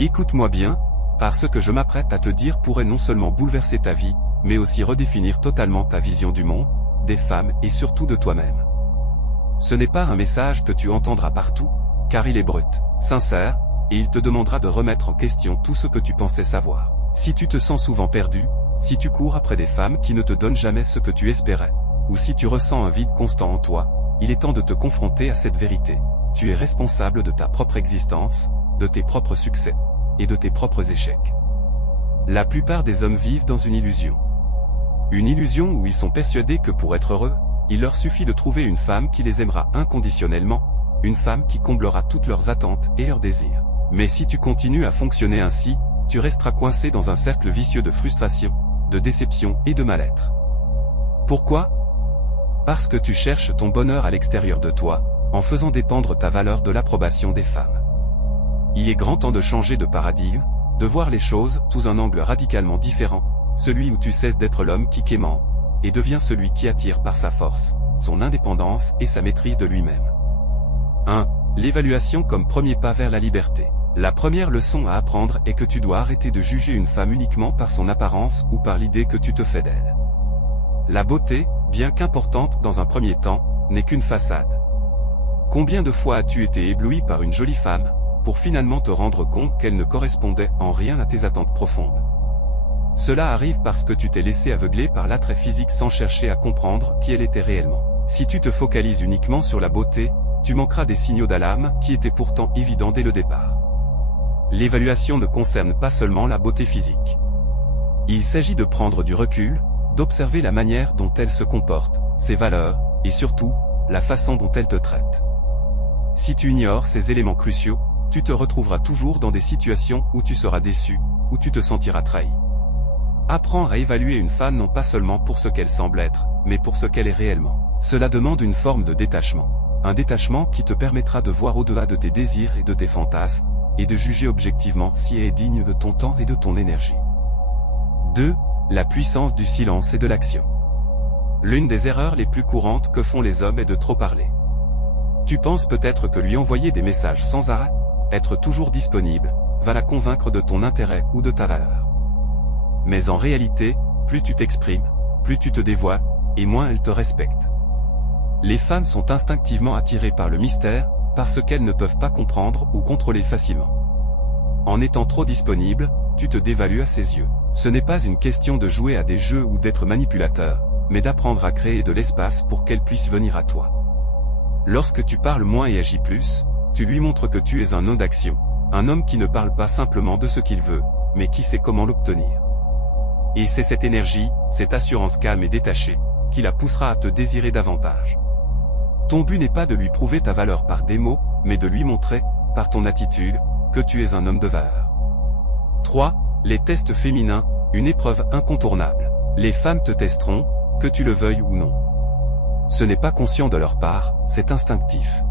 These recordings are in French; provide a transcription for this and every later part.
Écoute-moi bien, parce ce que je m'apprête à te dire pourrait non seulement bouleverser ta vie, mais aussi redéfinir totalement ta vision du monde, des femmes et surtout de toi-même. Ce n'est pas un message que tu entendras partout, car il est brut, sincère, et il te demandera de remettre en question tout ce que tu pensais savoir. Si tu te sens souvent perdu, si tu cours après des femmes qui ne te donnent jamais ce que tu espérais, ou si tu ressens un vide constant en toi, il est temps de te confronter à cette vérité. Tu es responsable de ta propre existence, de tes propres succès, et de tes propres échecs. La plupart des hommes vivent dans une illusion. Une illusion où ils sont persuadés que pour être heureux, il leur suffit de trouver une femme qui les aimera inconditionnellement, une femme qui comblera toutes leurs attentes et leurs désirs. Mais si tu continues à fonctionner ainsi, tu resteras coincé dans un cercle vicieux de frustration, de déception et de mal-être. Pourquoi ? Parce que tu cherches ton bonheur à l'extérieur de toi, en faisant dépendre ta valeur de l'approbation des femmes. Il est grand temps de changer de paradigme, de voir les choses sous un angle radicalement différent, celui où tu cesses d'être l'homme qui quémande, et deviens celui qui attire par sa force, son indépendance et sa maîtrise de lui-même. 1. L'évaluation comme premier pas vers la liberté. La première leçon à apprendre est que tu dois arrêter de juger une femme uniquement par son apparence ou par l'idée que tu te fais d'elle. La beauté, bien qu'importante dans un premier temps, n'est qu'une façade. Combien de fois as-tu été ébloui par une jolie femme, pour finalement te rendre compte qu'elle ne correspondait en rien à tes attentes profondes? Cela arrive parce que tu t'es laissé aveugler par l'attrait physique sans chercher à comprendre qui elle était réellement. Si tu te focalises uniquement sur la beauté, tu manqueras des signaux d'alarme qui étaient pourtant évidents dès le départ. L'évaluation ne concerne pas seulement la beauté physique. Il s'agit de prendre du recul, d'observer la manière dont elle se comporte, ses valeurs, et surtout, la façon dont elle te traite. Si tu ignores ces éléments cruciaux, tu te retrouveras toujours dans des situations où tu seras déçu, où tu te sentiras trahi. Apprends à évaluer une femme non pas seulement pour ce qu'elle semble être, mais pour ce qu'elle est réellement. Cela demande une forme de détachement. Un détachement qui te permettra de voir au-delà de tes désirs et de tes fantasmes, et de juger objectivement si elle est digne de ton temps et de ton énergie. 2. La puissance du silence et de l'action. L'une des erreurs les plus courantes que font les hommes est de trop parler. Tu penses peut-être que lui envoyer des messages sans arrêt, être toujours disponible, va la convaincre de ton intérêt ou de ta valeur. Mais en réalité, plus tu t'exprimes, plus tu te dévoiles, et moins elle te respecte. Les femmes sont instinctivement attirées par le mystère, parce qu'elles ne peuvent pas comprendre ou contrôler facilement. En étant trop disponible, tu te dévalues à ses yeux. Ce n'est pas une question de jouer à des jeux ou d'être manipulateur, mais d'apprendre à créer de l'espace pour qu'elle puisse venir à toi. Lorsque tu parles moins et agis plus, tu lui montres que tu es un homme d'action, un homme qui ne parle pas simplement de ce qu'il veut, mais qui sait comment l'obtenir. Et c'est cette énergie, cette assurance calme et détachée, qui la poussera à te désirer davantage. Ton but n'est pas de lui prouver ta valeur par des mots, mais de lui montrer, par ton attitude, que tu es un homme de valeur. 3. Les tests féminins, une épreuve incontournable. Les femmes te testeront, que tu le veuilles ou non. Ce n'est pas conscient de leur part, c'est instinctif.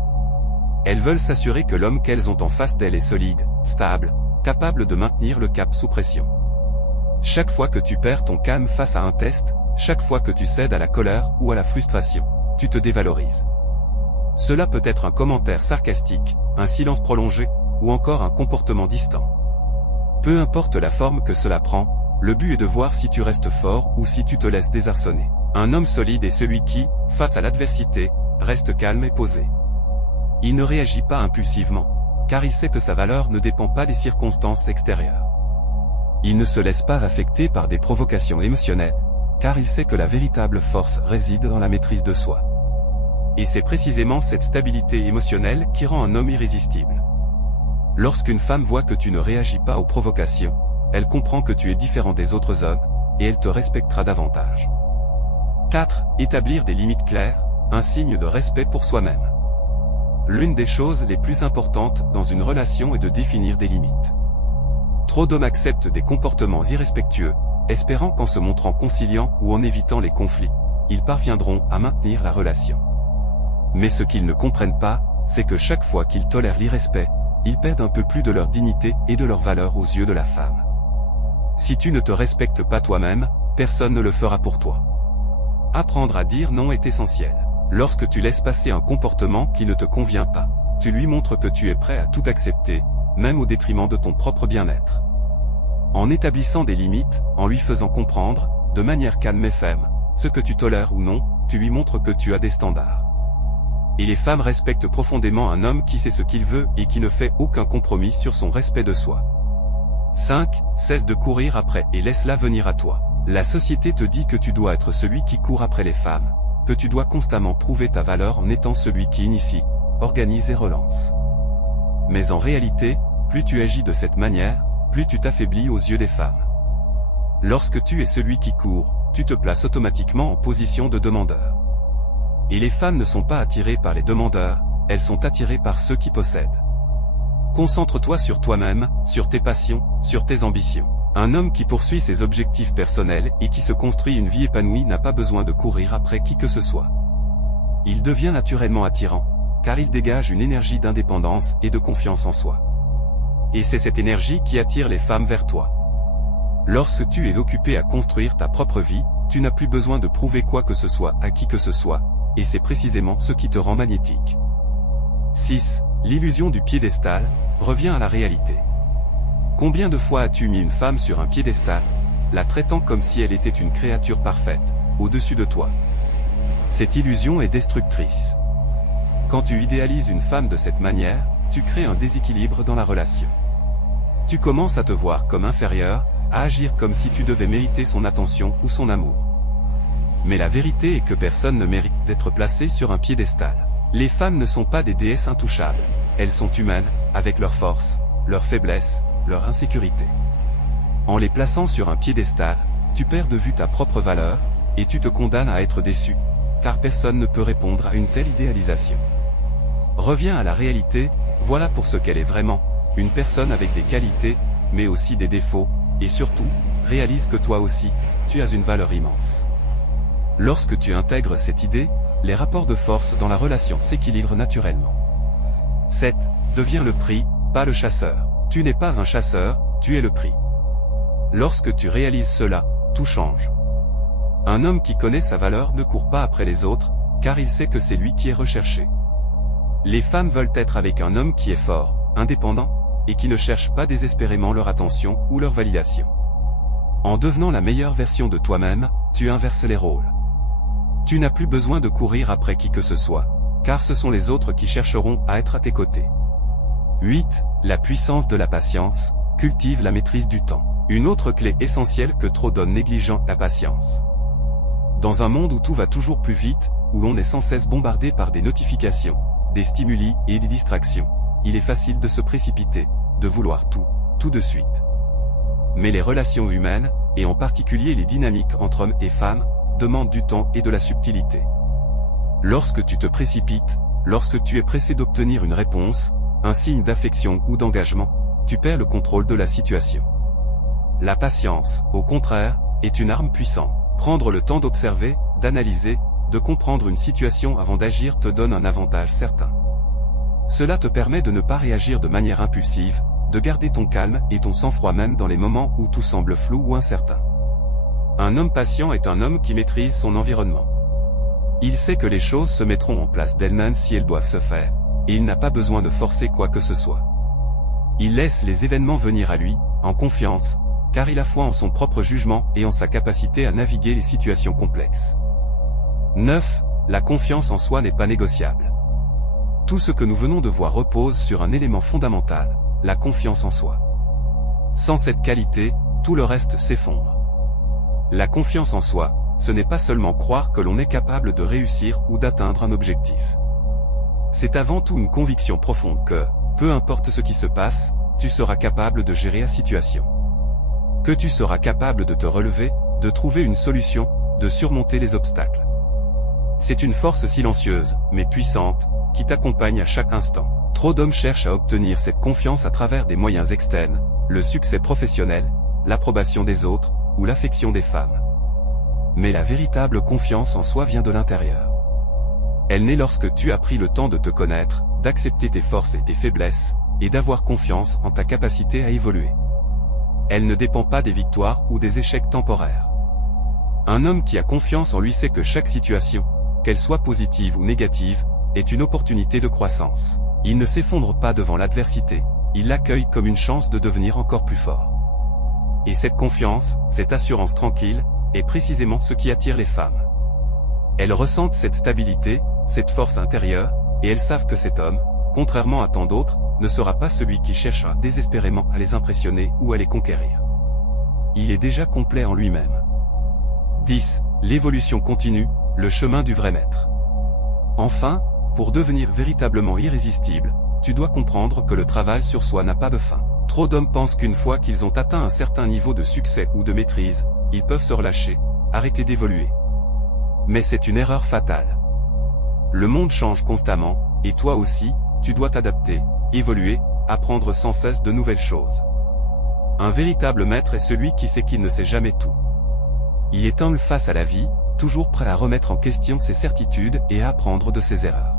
Elles veulent s'assurer que l'homme qu'elles ont en face d'elles est solide, stable, capable de maintenir le cap sous pression. Chaque fois que tu perds ton calme face à un test, chaque fois que tu cèdes à la colère ou à la frustration, tu te dévalorises. Cela peut être un commentaire sarcastique, un silence prolongé, ou encore un comportement distant. Peu importe la forme que cela prend, le but est de voir si tu restes fort ou si tu te laisses désarçonner. Un homme solide est celui qui, face à l'adversité, reste calme et posé. Il ne réagit pas impulsivement, car il sait que sa valeur ne dépend pas des circonstances extérieures. Il ne se laisse pas affecter par des provocations émotionnelles, car il sait que la véritable force réside dans la maîtrise de soi. Et c'est précisément cette stabilité émotionnelle qui rend un homme irrésistible. Lorsqu'une femme voit que tu ne réagis pas aux provocations, elle comprend que tu es différent des autres hommes, et elle te respectera davantage. 4. Établir des limites claires, un signe de respect pour soi-même. L'une des choses les plus importantes dans une relation est de définir des limites. Trop d'hommes acceptent des comportements irrespectueux, espérant qu'en se montrant conciliants ou en évitant les conflits, ils parviendront à maintenir la relation. Mais ce qu'ils ne comprennent pas, c'est que chaque fois qu'ils tolèrent l'irrespect, ils perdent un peu plus de leur dignité et de leur valeur aux yeux de la femme. Si tu ne te respectes pas toi-même, personne ne le fera pour toi. Apprendre à dire non est essentiel. Lorsque tu laisses passer un comportement qui ne te convient pas, tu lui montres que tu es prêt à tout accepter, même au détriment de ton propre bien-être. En établissant des limites, en lui faisant comprendre, de manière calme et ferme, ce que tu tolères ou non, tu lui montres que tu as des standards. Et les femmes respectent profondément un homme qui sait ce qu'il veut et qui ne fait aucun compromis sur son respect de soi. 5. Cesse de courir après et laisse-la venir à toi. La société te dit que tu dois être celui qui court après les femmes, que tu dois constamment prouver ta valeur en étant celui qui initie, organise et relance. Mais en réalité, plus tu agis de cette manière, plus tu t'affaiblis aux yeux des femmes. Lorsque tu es celui qui court, tu te places automatiquement en position de demandeur. Et les femmes ne sont pas attirées par les demandeurs, elles sont attirées par ceux qui possèdent. Concentre-toi sur toi-même, sur tes passions, sur tes ambitions. Un homme qui poursuit ses objectifs personnels et qui se construit une vie épanouie n'a pas besoin de courir après qui que ce soit. Il devient naturellement attirant, car il dégage une énergie d'indépendance et de confiance en soi. Et c'est cette énergie qui attire les femmes vers toi. Lorsque tu es occupé à construire ta propre vie, tu n'as plus besoin de prouver quoi que ce soit à qui que ce soit, et c'est précisément ce qui te rend magnétique. 6. L'illusion du piédestal, revient à la réalité. Combien de fois as-tu mis une femme sur un piédestal, la traitant comme si elle était une créature parfaite, au-dessus de toi? Cette illusion est destructrice. Quand tu idéalises une femme de cette manière, tu crées un déséquilibre dans la relation. Tu commences à te voir comme inférieur, à agir comme si tu devais mériter son attention ou son amour. Mais la vérité est que personne ne mérite d'être placé sur un piédestal. Les femmes ne sont pas des déesses intouchables. Elles sont humaines, avec leurs forces, leurs faiblesses, leurs insécurités. En les plaçant sur un piédestal, tu perds de vue ta propre valeur, et tu te condamnes à être déçu, car personne ne peut répondre à une telle idéalisation. Reviens à la réalité, voilà pour ce qu'elle est vraiment, une personne avec des qualités, mais aussi des défauts, et surtout, réalise que toi aussi, tu as une valeur immense. Lorsque tu intègres cette idée, les rapports de force dans la relation s'équilibrent naturellement. 7. Deviens le prix, pas le chasseur. Tu n'es pas un chasseur, tu es le prix. Lorsque tu réalises cela, tout change. Un homme qui connaît sa valeur ne court pas après les autres, car il sait que c'est lui qui est recherché. Les femmes veulent être avec un homme qui est fort, indépendant, et qui ne cherche pas désespérément leur attention ou leur validation. En devenant la meilleure version de toi-même, tu inverses les rôles. Tu n'as plus besoin de courir après qui que ce soit, car ce sont les autres qui chercheront à être à tes côtés. 8. La puissance de la patience, cultive la maîtrise du temps. Une autre clé essentielle que trop d'hommes négligent, la patience. Dans un monde où tout va toujours plus vite, où l'on est sans cesse bombardé par des notifications, des stimuli et des distractions, il est facile de se précipiter, de vouloir tout de suite. Mais les relations humaines, et en particulier les dynamiques entre hommes et femmes, demandent du temps et de la subtilité. Lorsque tu te précipites, lorsque tu es pressé d'obtenir une réponse, un signe d'affection ou d'engagement, tu perds le contrôle de la situation. La patience, au contraire, est une arme puissante. Prendre le temps d'observer, d'analyser, de comprendre une situation avant d'agir te donne un avantage certain. Cela te permet de ne pas réagir de manière impulsive, de garder ton calme et ton sang-froid même dans les moments où tout semble flou ou incertain. Un homme patient est un homme qui maîtrise son environnement. Il sait que les choses se mettront en place d'elles-mêmes si elles doivent se faire, et il n'a pas besoin de forcer quoi que ce soit. Il laisse les événements venir à lui, en confiance, car il a foi en son propre jugement et en sa capacité à naviguer les situations complexes. 9. La confiance en soi n'est pas négociable. Tout ce que nous venons de voir repose sur un élément fondamental, la confiance en soi. Sans cette qualité, tout le reste s'effondre. La confiance en soi, ce n'est pas seulement croire que l'on est capable de réussir ou d'atteindre un objectif. C'est avant tout une conviction profonde que, peu importe ce qui se passe, tu seras capable de gérer la situation. Que tu seras capable de te relever, de trouver une solution, de surmonter les obstacles. C'est une force silencieuse, mais puissante, qui t'accompagne à chaque instant. Trop d'hommes cherchent à obtenir cette confiance à travers des moyens externes, le succès professionnel, l'approbation des autres, ou l'affection des femmes. Mais la véritable confiance en soi vient de l'intérieur. Elle naît lorsque tu as pris le temps de te connaître, d'accepter tes forces et tes faiblesses, et d'avoir confiance en ta capacité à évoluer. Elle ne dépend pas des victoires ou des échecs temporaires. Un homme qui a confiance en lui sait que chaque situation, qu'elle soit positive ou négative, est une opportunité de croissance. Il ne s'effondre pas devant l'adversité, ils l'accueillent comme une chance de devenir encore plus fort. Et cette confiance, cette assurance tranquille, est précisément ce qui attire les femmes. Elles ressentent cette stabilité, cette force intérieure, et elles savent que cet homme, contrairement à tant d'autres, ne sera pas celui qui cherchera désespérément à les impressionner ou à les conquérir. Il est déjà complet en lui-même. 10. L'évolution continue, le chemin du vrai maître. Enfin, pour devenir véritablement irrésistible, tu dois comprendre que le travail sur soi n'a pas de fin. Trop d'hommes pensent qu'une fois qu'ils ont atteint un certain niveau de succès ou de maîtrise, ils peuvent se relâcher, arrêter d'évoluer. Mais c'est une erreur fatale. Le monde change constamment, et toi aussi, tu dois t'adapter, évoluer, apprendre sans cesse de nouvelles choses. Un véritable maître est celui qui sait qu'il ne sait jamais tout. Il est humble face à la vie, toujours prêt à remettre en question ses certitudes et à apprendre de ses erreurs.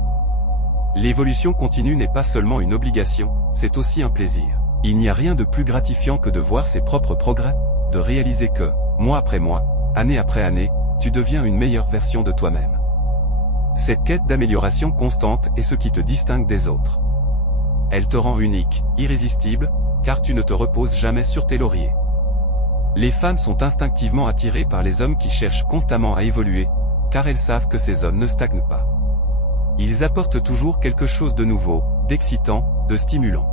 L'évolution continue n'est pas seulement une obligation, c'est aussi un plaisir. Il n'y a rien de plus gratifiant que de voir ses propres progrès, de réaliser que, mois après mois, année après année, tu deviens une meilleure version de toi-même. Cette quête d'amélioration constante est ce qui te distingue des autres. Elle te rend unique, irrésistible, car tu ne te reposes jamais sur tes lauriers. Les femmes sont instinctivement attirées par les hommes qui cherchent constamment à évoluer, car elles savent que ces hommes ne stagnent pas. Ils apportent toujours quelque chose de nouveau, d'excitant, de stimulant.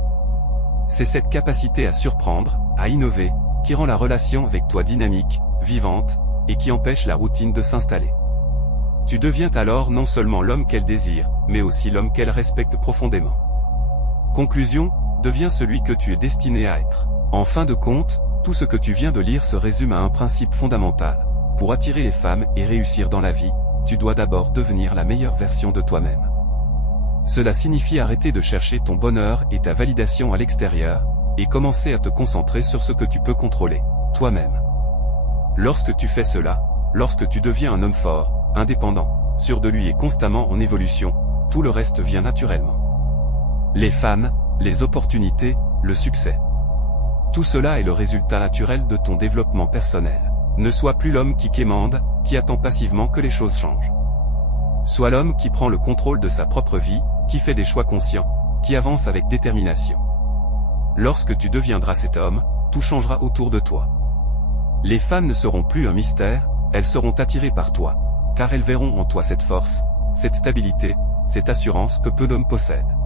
C'est cette capacité à surprendre, à innover, qui rend la relation avec toi dynamique, vivante, et qui empêche la routine de s'installer. Tu deviens alors non seulement l'homme qu'elle désire, mais aussi l'homme qu'elle respecte profondément. Conclusion, deviens celui que tu es destiné à être. En fin de compte, tout ce que tu viens de lire se résume à un principe fondamental. Pour attirer les femmes et réussir dans la vie, tu dois d'abord devenir la meilleure version de toi-même. Cela signifie arrêter de chercher ton bonheur et ta validation à l'extérieur, et commencer à te concentrer sur ce que tu peux contrôler, toi-même. Lorsque tu fais cela, lorsque tu deviens un homme fort, indépendant, sûr de lui et constamment en évolution, tout le reste vient naturellement. Les femmes, les opportunités, le succès. Tout cela est le résultat naturel de ton développement personnel. Ne sois plus l'homme qui quémande, qui attend passivement que les choses changent. Sois l'homme qui prend le contrôle de sa propre vie, qui fait des choix conscients, qui avance avec détermination. Lorsque tu deviendras cet homme, tout changera autour de toi. Les femmes ne seront plus un mystère, elles seront attirées par toi, car elles verront en toi cette force, cette stabilité, cette assurance que peu d'hommes possèdent.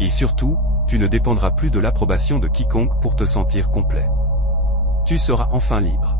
Et surtout, tu ne dépendras plus de l'approbation de quiconque pour te sentir complet. Tu seras enfin libre.